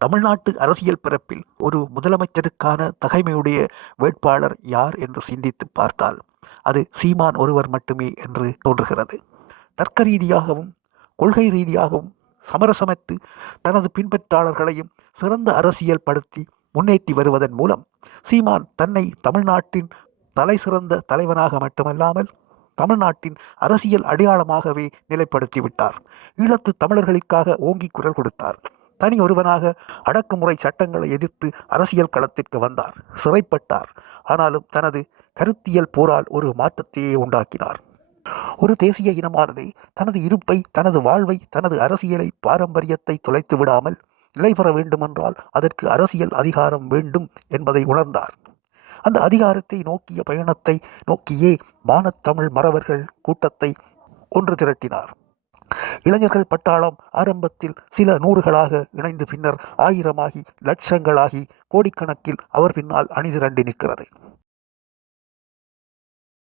தமிழ்நாட்டு அரசியல் பரப்பில் ஒரு முதலமைச்சருக்கான தகைமையுடைய வேட்பாளர் யார் என்று சிந்தித்து பார்த்தால் அது சீமான் ஒருவர் மட்டுமே என்று தோன்றுகிறது. தர்க்க ரீதியாகவும் கொள்கை ரீதியாகவும் சமரசமற்று தனது பின்பற்றாளர்களையும் சிறந்த அரசியல் படுத்தி முன்னேற்றி வருவதன் மூலம் சீமான் தன்னை தமிழ்நாட்டின் தலை சிறந்த தலைவனாக மட்டுமல்லாமல் தமிழ்நாட்டின் அரசியல் அடையாளமாகவே நிலைப்படுத்திவிட்டார். ஈழத்து தமிழர்களுக்காக ஓங்கி குரல் கொடுத்தார். தனி ஒருவனாக அடக்குமுறை சட்டங்களை எதிர்த்து அரசியல் களத்திற்கு வந்தார். சிறைப்பட்டார். ஆனாலும் தனது கருத்தியல் போரால் ஒரு மாற்றத்தையே உண்டாக்கினார். ஒரு தேசிய இனமானது தனது இருப்பை, தனது வாழ்வை, தனது அரசியலை, பாரம்பரியத்தை தொலைத்து விடாமல் நிலை பெற வேண்டுமென்றால் அதற்கு அரசியல் அதிகாரம் வேண்டும் என்பதை உணர்ந்தார். அந்த அதிகாரத்தை நோக்கிய பயணத்தை நோக்கியே மானத்தமிழ் மறவர்கள் கூட்டத்தை ஒன்று திரட்டினார். இளைஞர்கள் பட்டாளம் ஆரம்பத்தில் சில நூறுகளாக இணைந்து பின்னர் ஆயிரமாகி லட்சங்களாகி கோடிக்கணக்கில் அவர் பின்னால் அணிதிரண்டு நிற்கிறது.